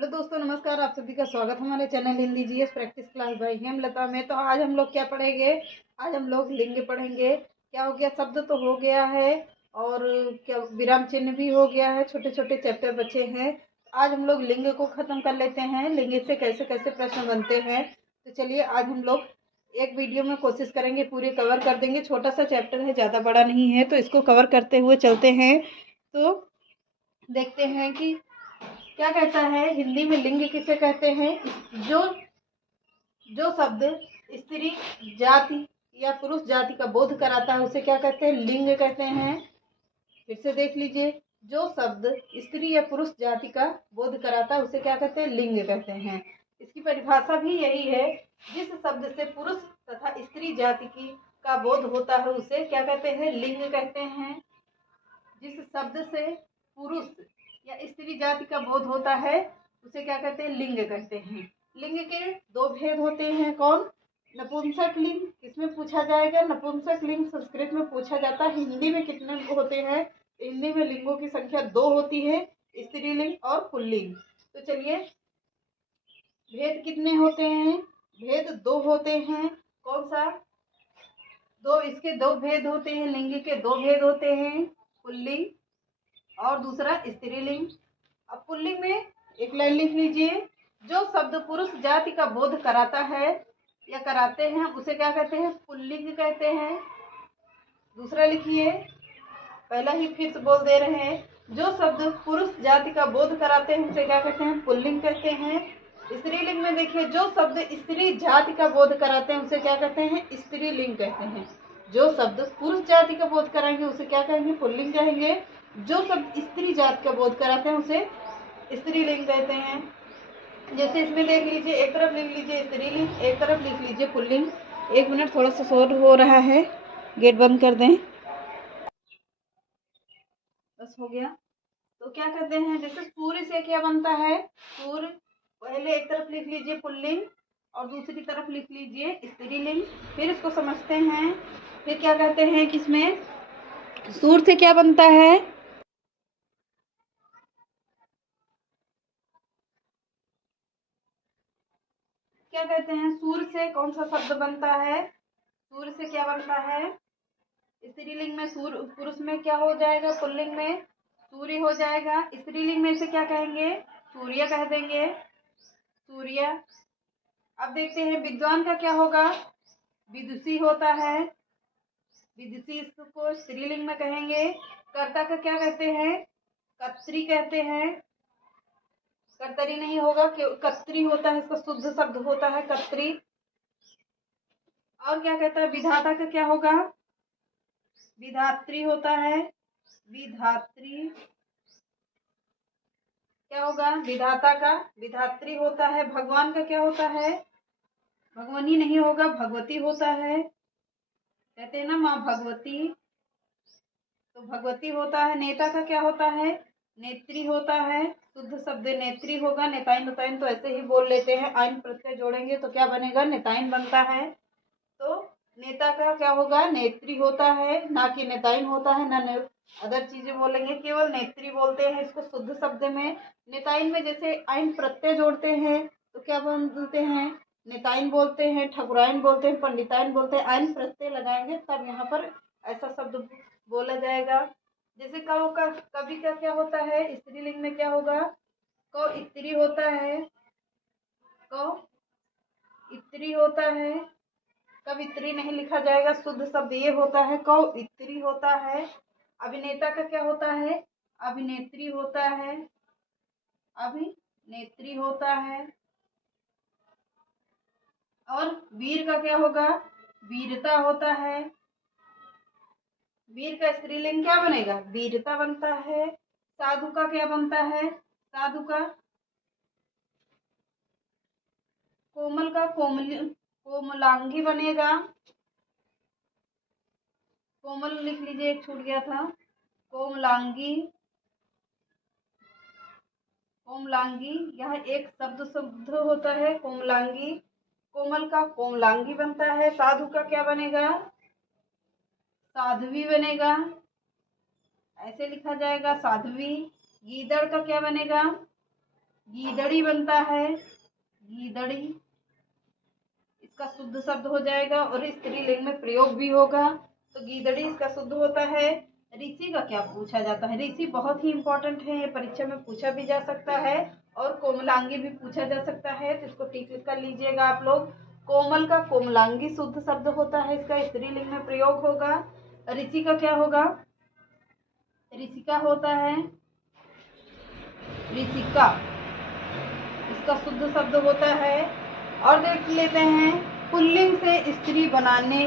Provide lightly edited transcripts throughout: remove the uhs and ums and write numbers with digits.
Hello दोस्तों, नमस्कार। आप सभी का स्वागत है हमारे channel Hindi GS practice class by Hemlata में। तो आज हम लोग क्या पढ़ेंगे? आज हम लोग लिंग पढ़ेंगे। क्या हो गया? शब्द तो हो गया है और क्या विराम चिन्ह भी हो गया है। छोटे छोटे चैप्टर बचे हैं। आज हम लोग लिंग को खत्म कर लेते हैं। लिंग से कैसे कैसे प्रश्न बनते हैं। तो चलिए आज हम लोग एक वीडियो में कोशिश करेंगे, पूरी कवर कर देंगे। छोटा सा चैप्टर है, ज़्यादा बड़ा नहीं है, तो इसको कवर करते हुए चलते हैं। तो देखते हैं कि क्या कहता है हिंदी में लिंग किसे कहते हैं। जो जो शब्द स्त्री जाति या पुरुष जाति का बोध कराता है उसे क्या कहते हैं? लिंग कहते हैं। फिर से देख लीजिए, जो शब्द स्त्री या पुरुष जाति का बोध कराता है उसे क्या कहते हैं? लिंग कहते हैं। इसकी परिभाषा भी यही है, जिस शब्द से पुरुष तथा स्त्री जाति की का बोध होता है उसे क्या कहते हैं? लिंग कहते हैं। जिस शब्द से पुरुष या स्त्री जाति का बोध होता है उसे क्या कहते हैं? लिंग कहते हैं। लिंग के दो भेद होते हैं। कौन? नपुंसक लिंग किसमें पूछा जाएगा? नपुंसक लिंग संस्कृत में पूछा जाता है। हिंदी में कितने होते हैं? हिंदी में लिंगों की संख्या 2 होती है, स्त्रीलिंग और पुल्लिंग। तो चलिए, भेद कितने होते हैं? भेद 2 होते हैं। कौन सा? दो। इसके 2 भेद होते हैं। लिंग के 2 भेद होते हैं, पुल्लिंग और दूसरा स्त्रीलिंग। अब पुल्लिंग में एक लाइन लिख लीजिए, जो शब्द पुरुष जाति का बोध कराता है या कराते हैं उसे क्या कहते हैं? पुल्लिंग कहते हैं। दूसरा लिखिए, पहला ही फिर से बोल दे रहे हैं, जो शब्द पुरुष जाति का बोध कराते हैं उसे क्या कहते हैं? पुल्लिंग कहते हैं। स्त्रीलिंग में देखिए, जो शब्द स्त्री जाति का बोध कराते हैं उसे क्या कहते हैं? स्त्रीलिंग कहते हैं। जो शब्द पुरुष जाति का बोध कराएंगे उसे क्या कहेंगे? पुल्लिंग कहेंगे। जो शब्द स्त्री जाति का बोध कराते हैं उसे स्त्रीलिंग कहते हैं। जैसे इसमें देख लीजिए, एक तरफ लिख लीजिए स्त्रीलिंग, एक तरफ लिख लीजिए पुल्लिंग। 1 मिनट, थोड़ा सा शोर हो रहा है, गेट बंद कर दें। बस हो गया। तो क्या कहते हैं, जैसे सूर्य से क्या बनता है? सूर्य, पहले एक तरफ लिख लीजिए पुल्लिंग और दूसरी तरफ लिख लीजिए स्त्रीलिंग। फिर इसको समझते हैं। फिर क्या कहते हैं कि इसमें सूर्य से क्या बनता है? क्या कहते हैं, सूर्य से कौन सा शब्द बनता है? सूर्य से क्या बनता है? स्त्रीलिंग में सूर्य, पुरुष में क्या हो जाएगा? पुल्लिंग में सूर्य हो जाएगा। स्त्रीलिंग में इसे क्या कहेंगे? सूर्य कह देंगे, सूर्य। अब देखते हैं विद्वान का क्या होगा? विदुषी होता है, विदुषी इसको स्त्रीलिंग में कहेंगे। कर्ता का क्या कहते हैं? कत्री कहते हैं। कर्तरी नहीं होगा, कत्री होता है, इसका शुद्ध शब्द होता है कत्री। और क्या कहता है? विधाता का क्या होगा? विधात्री होता है, विधात्री। क्या होगा? विधाता का विधात्री होता है। भगवान का क्या होता है? भगवनी नहीं होगा, भगवती होता है। कहते हैं ना माँ भगवती, तो भगवती होता है। नेता का क्या होता है? नेत्री होता है। शुद्ध शब्द नेत्री होगा। नेताइन नताइन तो ऐसे ही बोल लेते हैं, आइन प्रत्यय जोड़ेंगे तो क्या बनेगा? नेताइन बनता है। तो नेता का क्या होगा? नेत्री होता है, ना कि नेताइन होता है, ना अदर चीजें बोलेंगे, केवल नेत्री बोलते हैं इसको शुद्ध शब्द में। नेताइन में जैसे आइन प्रत्यय जोड़ते हैं तो क्या बोलते हैं? नेताइन बोलते हैं, ठकुराइन बोलते हैं, पंडिताइन बोलते हैं। आइन प्रत्यय लगाएंगे तब यहाँ पर ऐसा शब्द बोला जाएगा। जैसे कौ का, कवि का क्या होता है? स्त्रीलिंग में क्या होगा? कौ स्त्री होता है, कौ स्त्री होता है। कवित्री नहीं लिखा जाएगा, शुद्ध शब्द ये होता है, कवित्री होता है। अभिनेता का क्या होता है? अभिनेत्री होता है, अभिनेत्री होता है। और वीर का क्या होगा? वीरता होता है। वीर का स्त्रीलिंग क्या बनेगा? वीरता बनता है। साधु का क्या बनता है? साधु का कोमल का कोमलांगी बनेगा। कोमल लिख लीजिए, एक छूट गया था, कोमलांगी। कोमलांगी, यहाँ एक शब्द शुद्ध होता है, कोमलांगी। कोमल का कोमलांगी बनता है। साधु का क्या बनेगा? साध्वी बनेगा, ऐसे लिखा जाएगा, साध्वी। गीदड़ का क्या बनेगा? गीदड़ी बनता है, गीदड़ी, इसका शुद्ध शब्द हो जाएगा और स्त्रीलिंग में प्रयोग भी होगा। तो गीदड़ी इसका शुद्ध होता है। ऋषि का क्या पूछा जाता है? ऋषि बहुत ही इंपॉर्टेंट है, ये परीक्षा में पूछा भी जा सकता है और कोमलांगी भी पूछा जा सकता है, तो इसको टिक कर लीजिएगा आप लोग। कोमल का कोमलांगी शुद्ध शब्द होता है, इसका स्त्रीलिंग में प्रयोग होगा। ऋषि का क्या होगा? ऋषिका होता है, ऋषिका, इसका शुद्ध शब्द होता है। और देख लेते हैं पुल्लिंग से स्त्री बनाने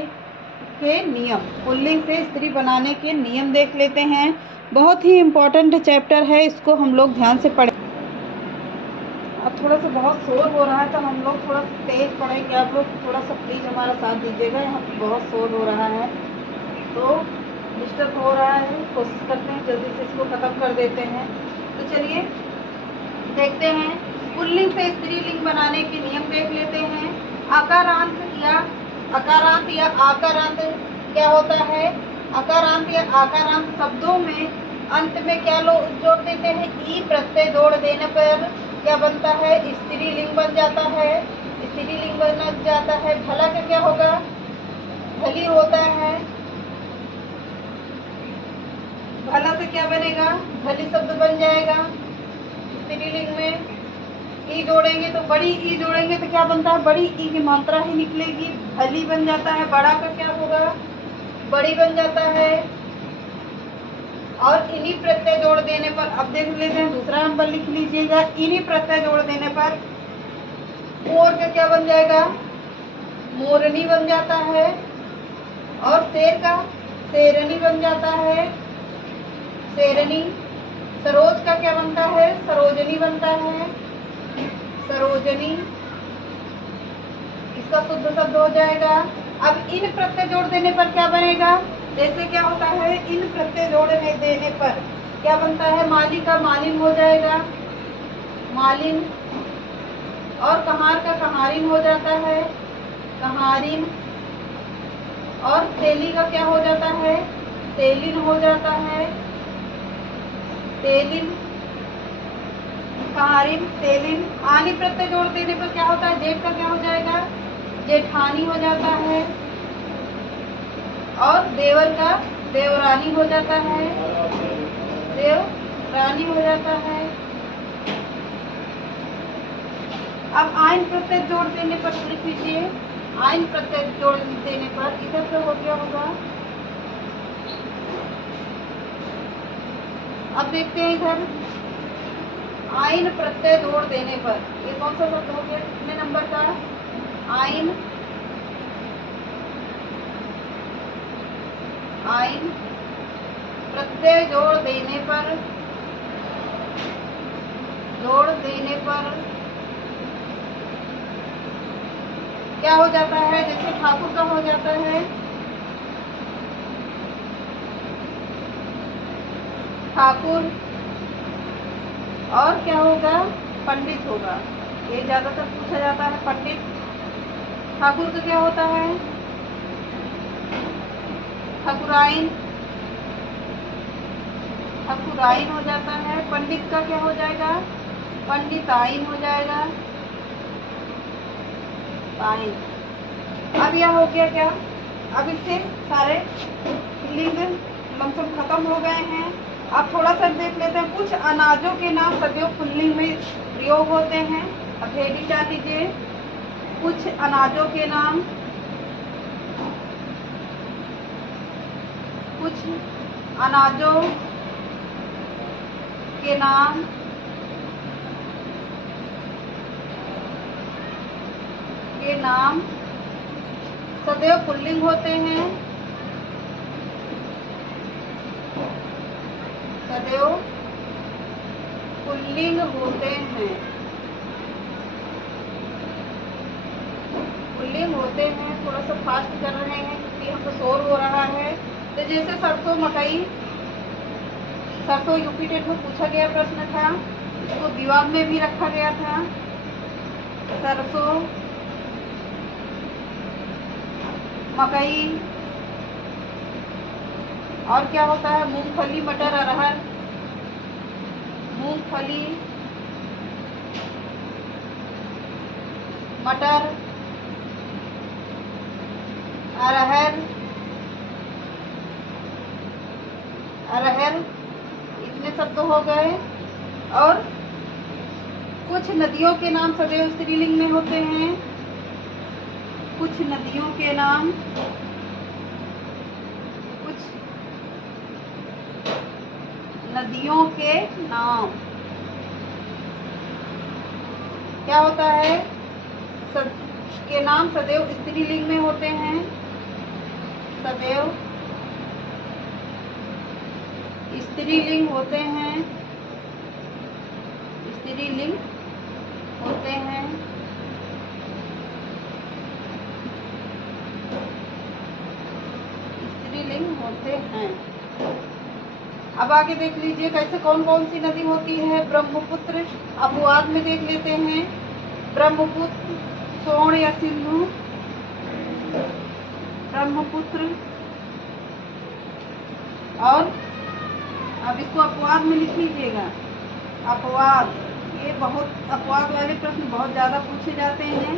के नियम। पुल्लिंग से स्त्री बनाने के नियम देख लेते हैं। बहुत ही इम्पोर्टेंट चैप्टर है, इसको हम लोग ध्यान से पढ़ें। अब थोड़ा सा बहुत शोर हो रहा है तो हम लोग थोड़ा सा तेज पढ़ेंगे। आप लोग थोड़ा सा प्लीज़ हमारा साथ दीजिएगा, यहाँ पर बहुत शोर हो रहा है तो डिस्टर्ब हो रहा है। कोशिश करते हैं जल्दी से इसको ख़त्म कर देते हैं। तो चलिए देखते हैं पुल्लिंग से स्त्रीलिंग बनाने के नियम देख लेते हैं। आकारांत या आकारांत क्या होता है? आकारांत या आकारांत शब्दों में अंत में क्या जोड़ देते हैं? ई प्रत्यय जोड़ देने पर क्या बनता है? स्त्रीलिंग बन जाता है। स्त्रीलिंग बन जाता है। भला का क्या होगा? भली होता है। भला से क्या बनेगा? भली शब्द बन जाएगा। स्त्रीलिंग में ई जोड़ेंगे तो बड़ी ई जोड़ेंगे तो क्या बनता है? बड़ी ई की मात्रा ही निकलेगी, भली बन जाता है। बड़ा का क्या होगा? बड़ी बन जाता है। और इन्हीं प्रत्यय जोड़ देने पर, अब देख लेते हैं दूसरा नंबर लिख लीजिएगा। इन्हीं प्रत्यय जोड़ देने पर मोर का क्या बन जाएगा? मोरनी बन जाता है। और शेर का शेरनी बन जाता है, शेरनी। सरोज का क्या बनता है? सरोजनी बनता है, सरोजनी, इसका शुद्ध शब्द हो जाएगा। अब इन प्रत्यय जोड़ देने पर क्या बनेगा? जैसे क्या होता है, इन प्रत्यय जोड़ देने पर क्या बनता है? माली का मालिन हो जाएगा, मालिन। और कहार का कहारिन हो जाता है, कहारिन। और तेली का क्या हो जाता है? तेलिन हो जाता है, तेलिन। कहारिन, तेलिन। आनी प्रत्यय जोड़ देने पर क्या होता है? जेठ का क्या हो जाएगा? जेठानी हो जाता है। और देवर का देवरानी हो जाता है, देवरानी हो जाता है। अब आइन प्रत्यय जोड़ देने पर लिख लीजिए। आइन प्रत्यय जोड़ देने पर इधर से हो गया होगा। अब देखते हैं इधर आइन प्रत्यय जोड़ देने पर ये कौन सा शब्द हो गया? कितने नंबर का? आइन, आइन प्रत्यय जोड़ देने पर क्या हो जाता है? जैसे ठाकुर का हो जाता है, ठाकुर। और क्या होगा? पंडित होगा। ये ज्यादातर पूछा जाता है, पंडित। ठाकुर का क्या होता है? ठाकुराइन, ठाकुराइन हो जाता है। पंडित का क्या हो जाएगा? पंडिताइन हो जाएगा, ताइन। अब यह हो गया क्या? अब इससे सारे लिंग लमसम खत्म हो गए हैं। अब थोड़ा सा देख लेते हैं कुछ अनाजों के नाम सदैव पुल्लिंग में प्रयोग होते हैं। अब हेडिंग डाल लीजिए, कुछ अनाजों के नाम, कुछ अनाजों के नाम सदैव पुल्लिंग होते हैं, सदैव पुल्लिंग होते हैं, पुल्लिंग होते हैं। थोड़ा सा फास्ट कर रहे हैं क्योंकि हमको शोर हो रहा है। तो जैसे सरसों, मकई। सरसों यूपी टेट में पूछा गया प्रश्न था, इसको विवाद में भी रखा गया था। सरसों, मकई। और क्या होता है? मूंगफली, मटर, अरहर। मूंगफली, मटर, अरहर, इतने शब्द हो गए। और कुछ नदियों के नाम सदैव स्त्रीलिंग में होते हैं। कुछ नदियों के नाम, कुछ नदियों के नाम क्या होता है, के नाम सदैव स्त्रीलिंग में होते हैं। सदैव स्त्रीलिंग होते हैं, स्त्रीलिंग होते हैं। स्त्रीलिंग होते हैं। अब आगे देख लीजिए कैसे कौन कौन सी नदी होती है। ब्रह्मपुत्र, अपवाद में देख लेते हैं। ब्रह्मपुत्र, सोन या सिंधु, ब्रह्मपुत्र। और अब इसको अपवाद में लिख लीजिएगा। अपवाद, ये बहुत अपवाद वाले प्रश्न बहुत ज़्यादा पूछे जाते हैं।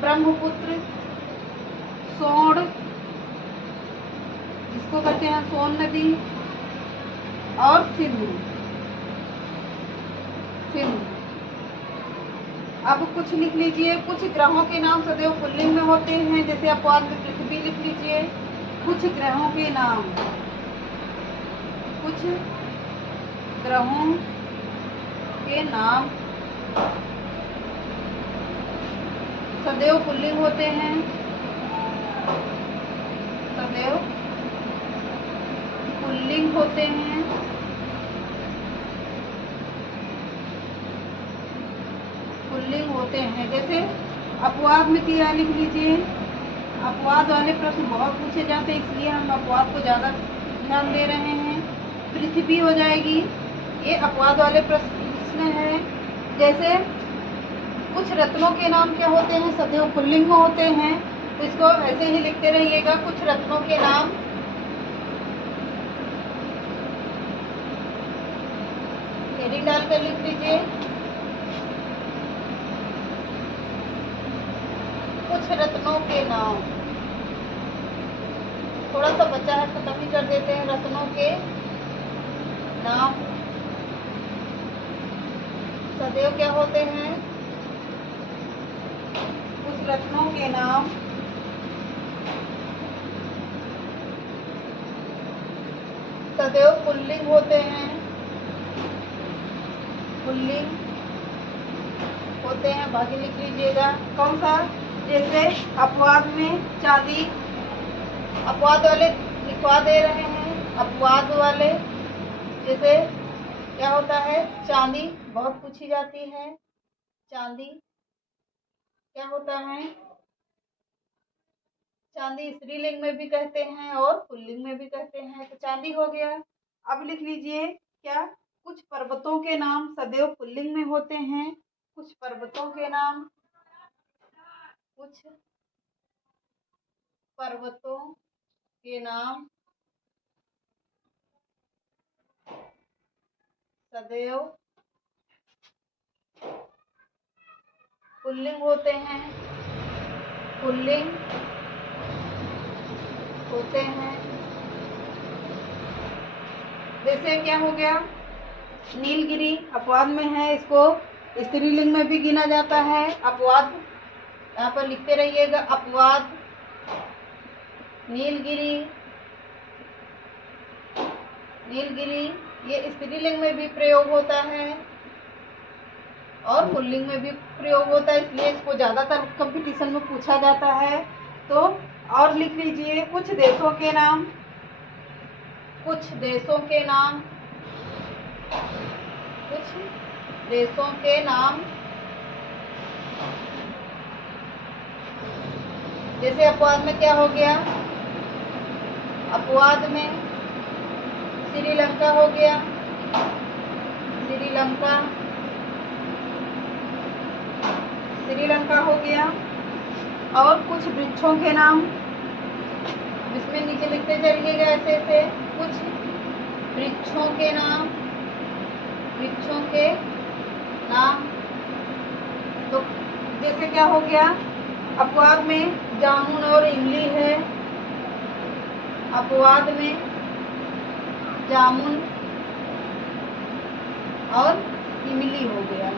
ब्रह्मपुत्र, सोन, इसको कहते हैं सोन नदी, और सिंधु। अब कुछ लिख लीजिए। कुछ ग्रहों के नाम सदैव पुल्लिंग में होते हैं, जैसे अपवाद में पृथ्वी लिख लीजिए। कुछ ग्रहों के नाम, कुछ ग्रहों के नाम सदैव पुल्लिंग होते हैं। सदैव पुल्लिंग होते हैं। पुल्लिंग होते हैं। जैसे अपवाद में क्या लिख लीजिए। अपवाद वाले प्रश्न बहुत पूछे जाते हैं, इसलिए हम अपवाद को ज़्यादा ध्यान दे रहे हैं। पृथ्वी हो जाएगी, ये अपवाद वाले प्रश्न है। जैसे कुछ रत्नों के नाम क्या होते हैं, सदैव पुल्लिंग में होते हैं, तो इसको ऐसे ही लिखते रहिएगा। कुछ रत्नों के नाम, हेडिंग डालकर लिख लीजिए। कुछ रत्नों के नाम, थोड़ा सा बचा है खत्म ही कर देते हैं। रत्नों के नाम सदैव क्या होते हैं, कुछ रत्नों के नाम सदैव पुल्लिंग होते हैं। पुल्लिंग होते हैं, बाकी लिख लीजिएगा। कौन सा, जैसे अपवाद में चांदी, अपवाद वाले लिखवा दे रहे हैं। अपवाद वाले जैसे क्या होता है, चांदी बहुत पूछी जाती है। चांदी क्या होता है, चांदी स्त्रीलिंग में भी कहते हैं और पुल्लिंग में भी कहते हैं। तो चांदी हो गया। अब लिख लीजिए क्या, कुछ पर्वतों के नाम सदैव पुल्लिंग में होते हैं। कुछ पर्वतों के नाम, कुछ पर्वतों के नाम सदैव पुल्लिंग होते हैं। पुल्लिंग होते हैं। जैसे क्या हो गया, नीलगिरी अपवाद में है, इसको स्त्रीलिंग में भी गिना जाता है। अपवाद यहाँ पर लिखते रहिएगा। अपवाद, नीलगिरी, नीलगिरी ये स्त्रीलिंग में भी प्रयोग होता है और पुल्लिंग में भी प्रयोग होता है, इसलिए इसको ज़्यादातर कंपटीशन में पूछा जाता है। तो और लिख लीजिए। कुछ देशों के नाम, कुछ देशों के नाम, कुछ देशों के नाम जैसे अपवाद में क्या हो गया, अपवाद में श्रीलंका हो गया। श्रीलंका, श्रीलंका हो गया। और कुछ वृक्षों के नाम, जिसमें नीचे लिखते चलिएगा ऐसे ऐसे। कुछ वृक्षों के नाम, वृक्षों के नाम, तो जैसे क्या हो गया, अपवाद में जामुन और इमली है, अपवाद में जामुन और इमली हो गया।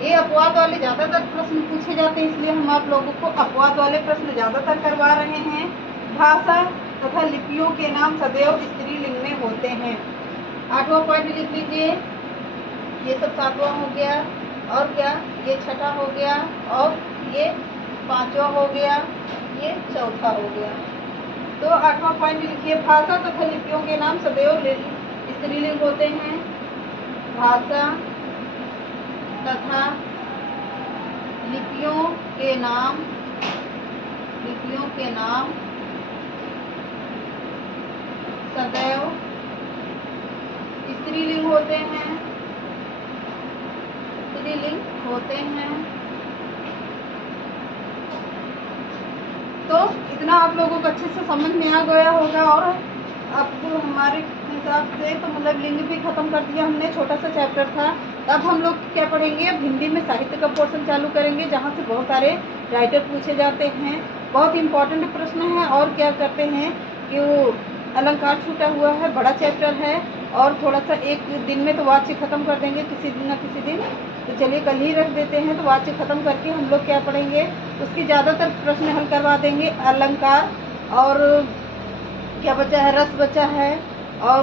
ये अपवाद वाले ज़्यादातर प्रश्न पूछे जाते हैं, इसलिए हम आप लोगों को अपवाद वाले प्रश्न ज़्यादातर करवा रहे हैं। भाषा तथा लिपियों के नाम सदैव स्त्रीलिंग में होते हैं। 8वां पॉइंट लिख लीजिए, ये सब 7वां हो गया, और क्या, ये 6ठा हो गया, और ये 5वां हो गया, ये 4था हो गया। तो 8वां पॉइंट लिखिए, भाषा तथा लिपियों के नाम सदैव स्त्रीलिंग होते हैं। भाषा तथा लिपियों के नाम सदैव स्त्रीलिंग होते हैं, तो इतना आप लोगों को अच्छे से समझ में आ गया होगा। और आपको हमारे हिसाब से तो मतलब लिंग भी खत्म कर दिया हमने, छोटा सा चैप्टर था। अब हम लोग क्या पढ़ेंगे, अब हिंदी में साहित्य का पोर्शन चालू करेंगे, जहाँ से बहुत सारे राइटर पूछे जाते हैं, बहुत इंपॉर्टेंट प्रश्न है। और क्या करते हैं कि वो अलंकार छूटा हुआ है, बड़ा चैप्टर है, और थोड़ा सा एक दिन में तो वाच्य खत्म कर देंगे, किसी दिन ना किसी दिन। तो चलिए कल ही रख देते हैं, तो वाच्य खत्म करके हम लोग क्या पढ़ेंगे, उसके ज़्यादातर प्रश्न हल करवा देंगे। अलंकार और क्या बचा है, रस बचा है, और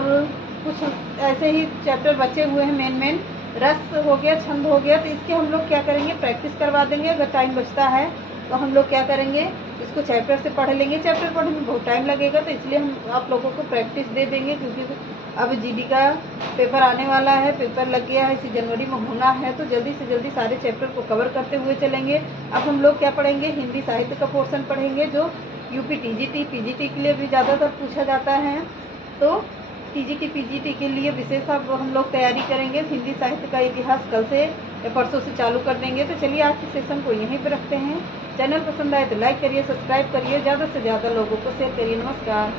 कुछ ऐसे ही चैप्टर बचे हुए हैं। मेन रस हो गया, छंद हो गया, तो इसके हम लोग क्या करेंगे, प्रैक्टिस करवा देंगे। अगर टाइम बचता है तो हम लोग क्या करेंगे, इसको चैप्टर से पढ़ लेंगे। चैप्टर पढ़ने में बहुत टाइम लगेगा, तो इसलिए हम आप लोगों को प्रैक्टिस दे देंगे, क्योंकि अब जीडी का पेपर आने वाला है, पेपर लग गया है, इसी जनवरी में होना है, तो जल्दी से जल्दी सारे चैप्टर को कवर करते हुए चलेंगे। अब हम लोग क्या पढ़ेंगे, हिंदी साहित्य का पोर्शन पढ़ेंगे, जो यूपी टीजीटी पीजीटी के लिए भी ज़्यादातर पूछा जाता है। तो टीजीटी पीजीटी के लिए विशेष अब हम लोग तैयारी करेंगे। हिंदी साहित्य का इतिहास कल से या परसों से चालू कर देंगे। तो चलिए आज के सेशन को यहीं पर रखते हैं। चैनल पसंद आए तो लाइक करिए, सब्सक्राइब करिए, ज़्यादा से ज़्यादा लोगों को शेयर करिए। नमस्कार।